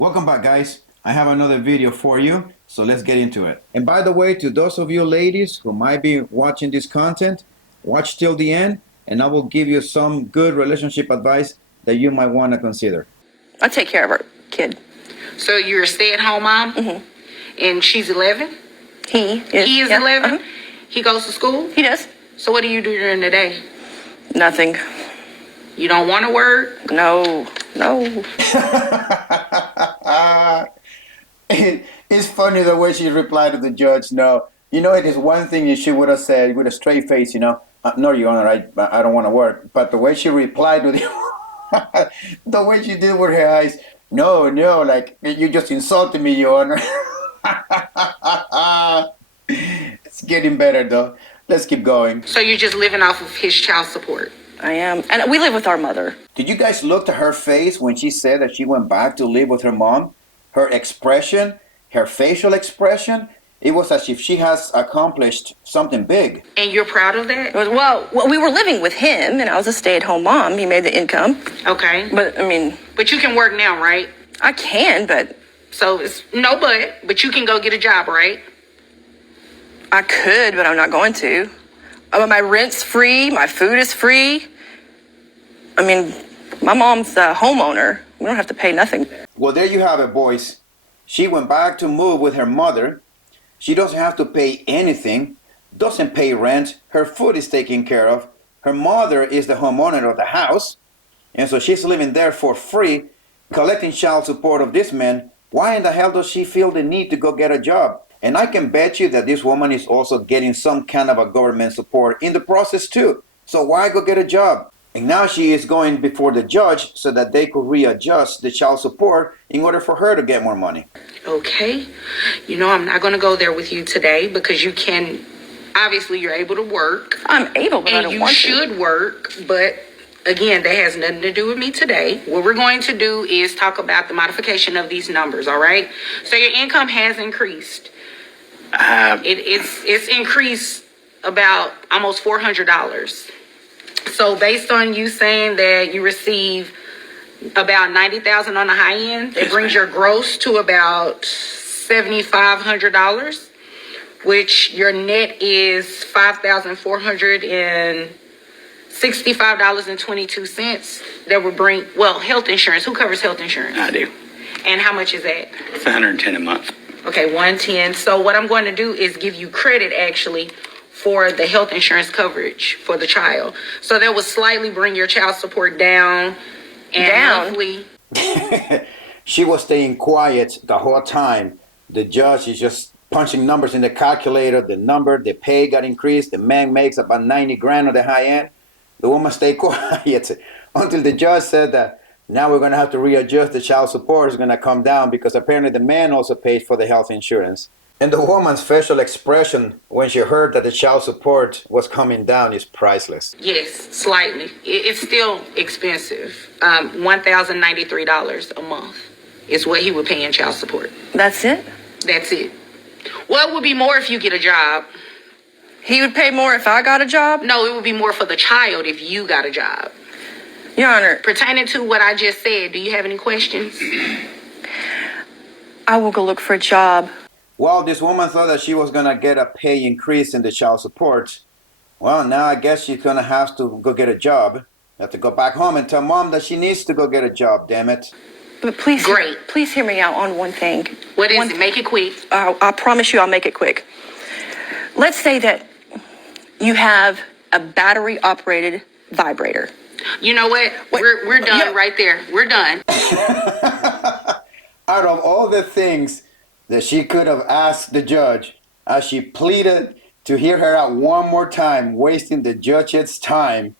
Welcome back, guys. I have another video for you, so let's get into it. And by the way, to those of you ladies who might be watching this content, watch till the end, and I will give you some good relationship advice that you might want to consider. I take care of our kid. So you're a stay-at-home mom? Mm-hmm. And she's 11? He is 11? He goes to school? He does. So what do you do during the day? Nothing. You don't want to work? No. It's funny the way she replied to the judge. No, it is one thing she would have said with a straight face. No, Your Honor, I don't want to work. But the way she replied to the way she did with her eyes, no, like you just insulted me, Your Honor. It's getting better though. Let's keep going. So you're just living off of his child support? I am. And we live with our mother. Did you guys look at her face when she said that she went back to live with her mom? Her expression, her facial expression, it was as if she has accomplished something big. And you're proud of that? Well, we were living with him, and I was a stay-at-home mom. He made the income. Okay. But you can work now, right? I can, but... So it's no but you can go get a job, right? I could, but I'm not going to. My rent's free. My food is free. My mom's a homeowner. We don't have to pay nothing. Well, there you have it, boys. She went back to move with her mother. She doesn't have to pay anything, doesn't pay rent. Her food is taken care of. Her mother is the homeowner of the house. And so she's living there for free, collecting child support of this man. Why in the hell does she feel the need to go get a job? And I can bet you that this woman is also getting some kind of a government support in the process too. So why go get a job? And now she is going before the judge so that they could readjust the child support in order for her to get more money. Okay. I'm not going to go there with you today because you can, obviously you're able to work. I'm able, but I don't want to. And you should work, but again, that has nothing to do with me today. What we're going to do is talk about the modification of these numbers, all right? So your income has increased. It's increased about almost $400. So based on you saying that you receive about $90,000 on the high end, it brings your gross to about $7,500, which your net is $5,465.22. That would bring, health insurance. Who covers health insurance? I do. And how much is that? It's $110 a month. Okay, 110. So what I'm going to do is give you credit actually for the health insurance coverage for the child. So that will slightly bring your child support down. And monthly. She was staying quiet the whole time. The judge is just punching numbers in the calculator. The pay got increased. The man makes about 90 grand on the high end. The woman stayed quiet until the judge said that now we're going to have to readjust the child support. Is going to come down because apparently the man also pays for the health insurance. And the woman's facial expression when she heard that the child support was coming down is priceless. Yes, slightly. It's still expensive. $1,093 a month is what he would pay in child support. That's it? That's it. Well, it would be more if you get a job. He would pay more if I got a job? No, it would be more for the child if you got a job. Your Honor. Pertaining to what I just said, do you have any questions? I will go look for a job. Well, this woman thought that she was going to get a pay increase in the child support. Well, now I guess she's going to have to go get a job. Have to go back home and tell mom that she needs to go get a job, damn it. But please hear me out on one thing. What is it? Make it quick. I promise you I'll make it quick. Let's say that you have a battery-operated vibrator. You know what? We're done right there. We're done. Out of all the things that she could have asked the judge, as she pleaded to hear her out one more time, wasting the judge's time,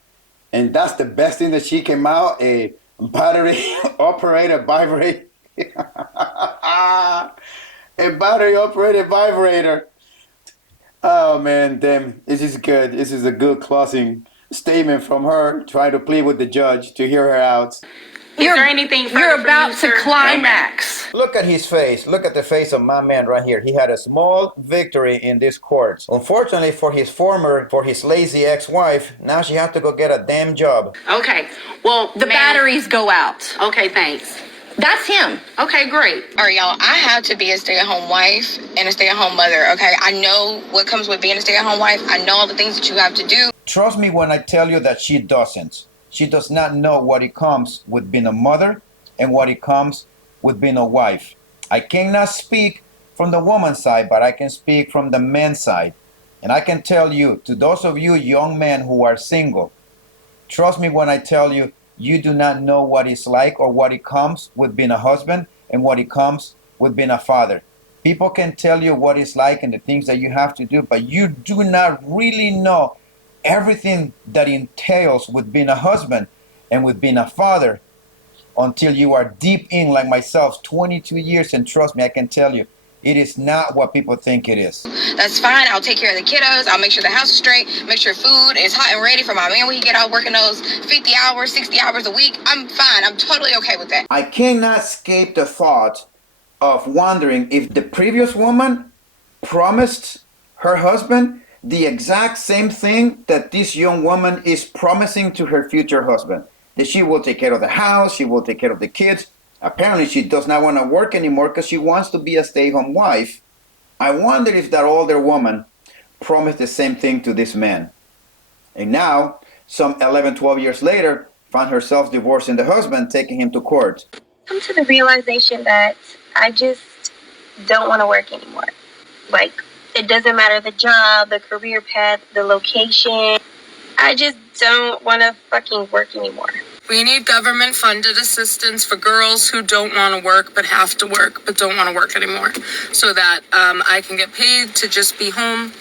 and that's the best thing that she came out, a battery-operated vibrator. A battery-operated vibrator. Oh, man, damn. This is good. This is a good closing statement from her, trying to plead with the judge to hear her out. Is there anything further You're about from you, to sir? climax. Look at his face. Look at the face of my man right here. He had a small victory in this court. Unfortunately for his lazy ex-wife, now she has to go get a damn job. Okay. Well, The batteries go out. Okay, thanks. That's him. Okay, great. All right, y'all. I have to be a stay-at-home wife and a stay-at-home mother, okay? I know what comes with being a stay-at-home wife. I know all the things that you have to do. Trust me when I tell you that she doesn't. She does not know what it comes with being a mother and what it comes with being a wife. I cannot speak from the woman's side, but I can speak from the man's side. And I can tell you, to those of you young men who are single, trust me when I tell you, you do not know what it's like or what it comes with being a husband and what it comes with being a father. People can tell you what it's like and the things that you have to do, but you do not really know everything that entails with being a husband and with being a father until you are deep in, like myself, 22 years. And trust me, I can tell you, it is not what people think it is. That's fine. I'll take care of the kiddos. I'll make sure the house is straight, make sure food is hot and ready for my man when he get out working those 50 hours, 60 hours a week. I'm fine. I'm totally okay with that. I cannot escape the thought of wondering if the previous woman promised her husband the exact same thing that this young woman is promising to her future husband. That she will take care of the house, she will take care of the kids. Apparently she does not want to work anymore because she wants to be a stay-at-home wife. I wonder if that older woman promised the same thing to this man. And now, some 11, 12 years later, found herself divorcing the husband, taking him to court. Come to the realization that I just don't want to work anymore. Like, it doesn't matter the job, the career path, the location. I just don't want to fucking work anymore. We need government-funded assistance for girls who don't want to work but have to work but don't want to work anymore, so that I can get paid to just be home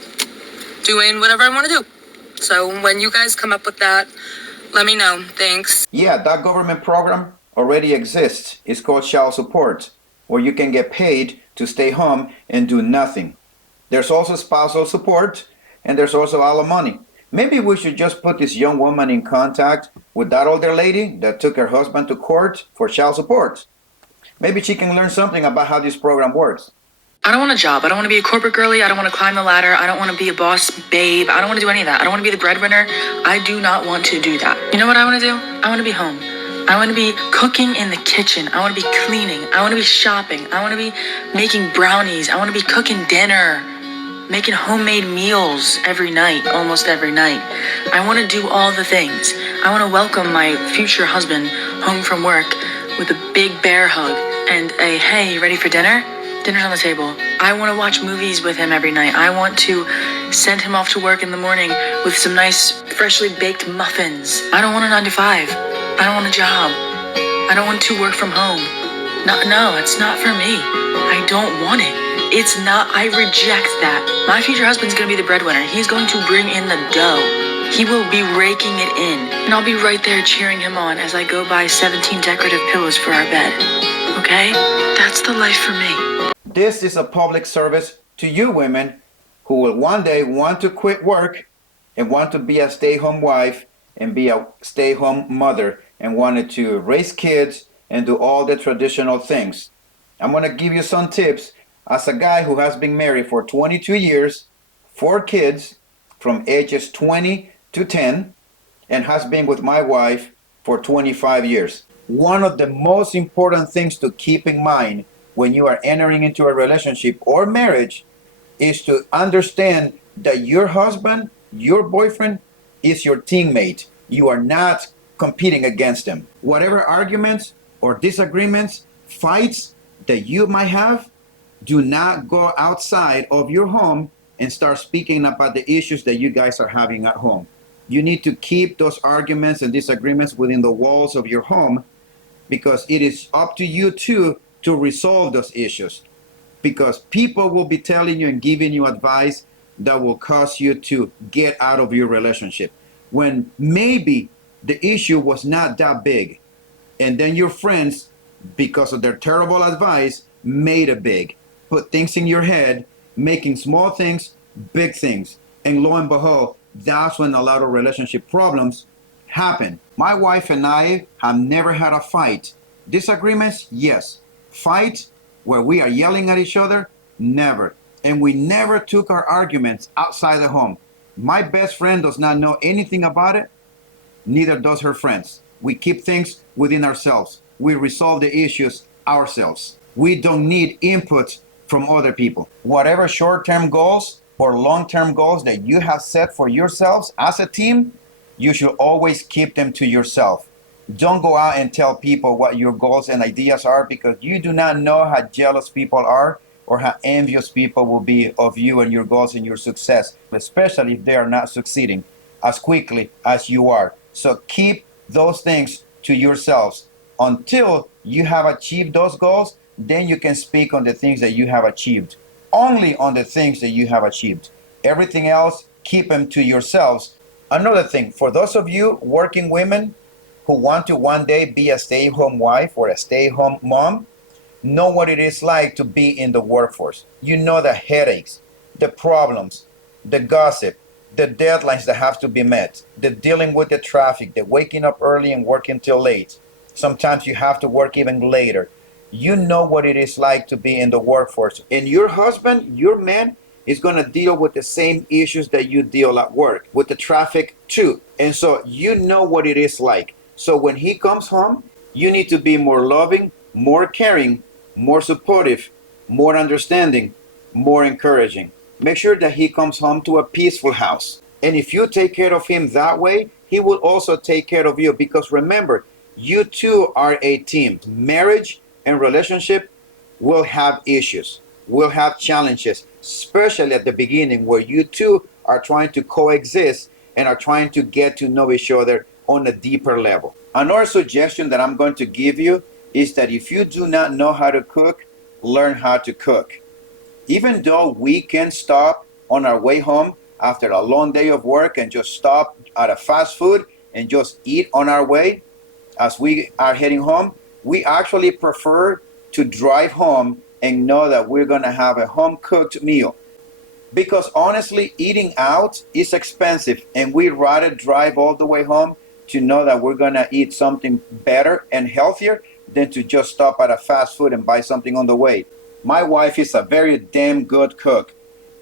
doing whatever I want to do. So when you guys come up with that, let me know. Thanks. Yeah, that government program already exists. It's called child support, where you can get paid to stay home and do nothing. There's also spousal support, and there's also alimony. Maybe we should just put this young woman in contact with that older lady that took her husband to court for child support. Maybe she can learn something about how this program works. I don't want a job. I don't want to be a corporate girly. I don't want to climb the ladder. I don't want to be a boss babe. I don't want to do any of that. I don't want to be the breadwinner. I do not want to do that. You know what I want to do? I want to be home. I want to be cooking in the kitchen. I want to be cleaning. I want to be shopping. I want to be making brownies. I want to be cooking dinner, making homemade meals every night, almost every night. I want to do all the things. I want to welcome my future husband home from work with a big bear hug and a, hey, you ready for dinner? Dinner's on the table. I want to watch movies with him every night. I want to send him off to work in the morning with some nice, freshly baked muffins. I don't want a 9 to 5. I don't want a job. I don't want to work from home. No, it's not for me. I don't want it. It's not, I reject that. My future husband's gonna be the breadwinner. He's going to bring in the dough. He will be raking it in. And I'll be right there cheering him on as I go buy 17 decorative pillows for our bed. Okay? That's the life for me. This is a public service to you women who will one day want to quit work and want to be a stay-home wife and be a stay-home mother and wanted to raise kids and do all the traditional things. I'm going to give you some tips as a guy who has been married for 22 years, 4 kids from ages 20 to 10, and has been with my wife for 25 years. One of the most important things to keep in mind when you are entering into a relationship or marriage is to understand that your husband, your boyfriend, is your teammate. You are not competing against them. Whatever arguments or disagreements, fights that you might have, do not go outside of your home and start speaking about the issues that you guys are having at home. You need to keep those arguments and disagreements within the walls of your home, because it is up to you too to resolve those issues. Because people will be telling you and giving you advice that will cause you to get out of your relationship, when maybe the issue was not that big. And then your friends, because of their terrible advice, made it big. Put things in your head, making small things big things. And lo and behold, that's when a lot of relationship problems happen. My wife and I have never had a fight. Disagreements, yes. Fights where we are yelling at each other, never. And we never took our arguments outside the home. My best friend does not know anything about it, neither does her friends. We keep things within ourselves. We resolve the issues ourselves. We don't need input from other people. Whatever short-term goals or long-term goals that you have set for yourselves as a team, you should always keep them to yourself. Don't go out and tell people what your goals and ideas are, because you do not know how jealous people are or how envious people will be of you and your goals and your success, especially if they are not succeeding as quickly as you are. So keep those things to yourselves until you have achieved those goals. Then you can speak on the things that you have achieved. Only on the things that you have achieved. Everything else, keep them to yourselves. Another thing, for those of you working women who want to one day be a stay-at-home wife or a stay-at-home mom, know what it is like to be in the workforce. You know the headaches, the problems, the gossip, the deadlines that have to be met, the dealing with the traffic, the waking up early and working till late. Sometimes you have to work even later. You know what it is like to be in the workforce. And your husband, your man, is going to deal with the same issues that you deal at work, with the traffic too. And so you know what it is like. So when he comes home, you need to be more loving, more caring, more supportive, more understanding, more encouraging. Make sure that he comes home to a peaceful house. And if you take care of him that way, he will also take care of you, because remember, you two are a team. Marriage and relationship will have issues, will have challenges, especially at the beginning where you two are trying to coexist and are trying to get to know each other on a deeper level. Another suggestion that I'm going to give you is that if you do not know how to cook, learn how to cook. Even though we can stop on our way home after a long day of work and just stop at a fast food and just eat on our way as we are heading home, we actually prefer to drive home and know that we're going to have a home-cooked meal. Because honestly, eating out is expensive, and we'd rather drive all the way home to know that we're going to eat something better and healthier than to just stop at a fast food and buy something on the way. My wife is a very damn good cook.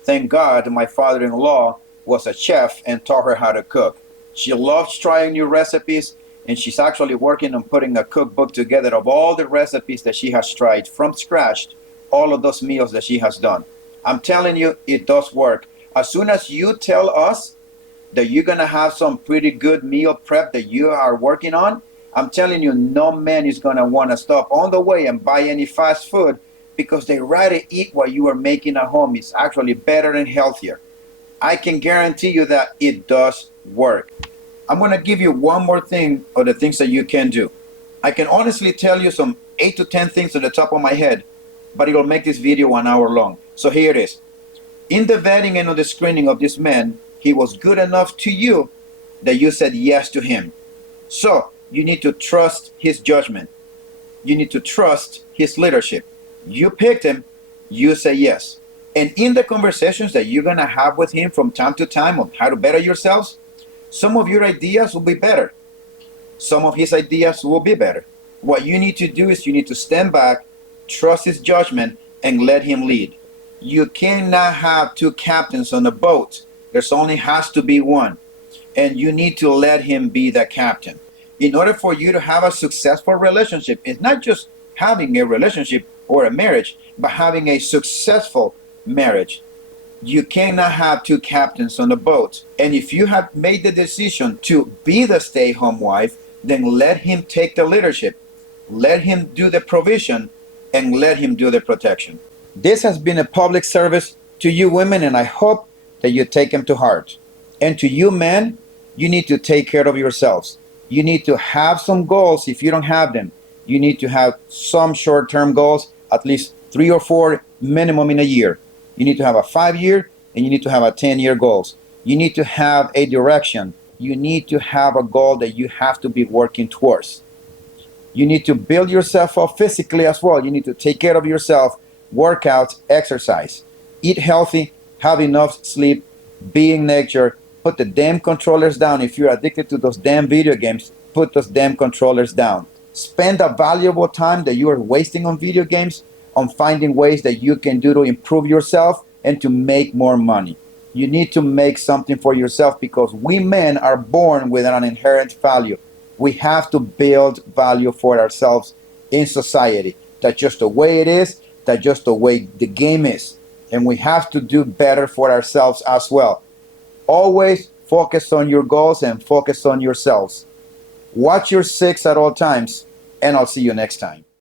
Thank God my father-in-law was a chef and taught her how to cook. She loves trying new recipes, and she's actually working on putting a cookbook together of all the recipes that she has tried from scratch, all of those meals that she has done. I'm telling you, it does work. As soon as you tell us that you're going to have some pretty good meal prep that you are working on, I'm telling you, no man is going to want to stop on the way and buy any fast food, because they rather eat what you are making at home. It's actually better and healthier. I can guarantee you that it does work. I'm going to give you one more thing of the things that you can do. I can honestly tell you some 8 to 10 things on the top of my head, but it'll make this video 1 hour long. So here it is. In the vetting and on the screening of this man, he was good enough to you that you said yes to him. So you need to trust his judgment. You need to trust his leadership. You picked him, you say yes. And in the conversations that you're going to have with him from time to time on how to better yourselves, some of your ideas will be better. Some of his ideas will be better. What you need to do is you need to stand back, trust his judgment, and let him lead. You cannot have two captains on a boat. There's only has to be one. And you need to let him be the captain. In order for you to have a successful relationship, it's not just having a relationship or a marriage, but having a successful marriage. You cannot have two captains on the boat. And if you have made the decision to be the stay-at-home wife, then let him take the leadership. Let him do the provision, and let him do the protection. This has been a public service to you women, and I hope that you take them to heart. And to you men, you need to take care of yourselves. You need to have some goals. If you don't have them, you need to have some short-term goals, at least 3 or 4 minimum in a year. You need to have a 5-year, and you need to have a 10-year goals. You need to have a direction. You need to have a goal that you have to be working towards. You need to build yourself up physically as well. You need to take care of yourself, work out, exercise, eat healthy, have enough sleep, be in nature, put the damn controllers down. If you're addicted to those damn video games, put those damn controllers down. Spend a valuable time that you are wasting on video games on finding ways that you can do to improve yourself and to make more money. You need to make something for yourself, because we men are born with an inherent value. We have to build value for ourselves in society. That's just the way it is. That's just the way the game is. And we have to do better for ourselves as well. Always focus on your goals and focus on yourselves. Watch your six at all times, and I'll see you next time.